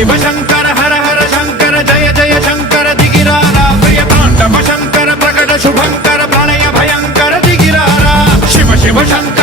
शिव शंकर हर हर शंकर जय जय शंकर दिगिरारा प्रिय तांडव शंकर प्रकट शुभंकर प्रणय भयंकर दिगिरारा शिव शिव शंकर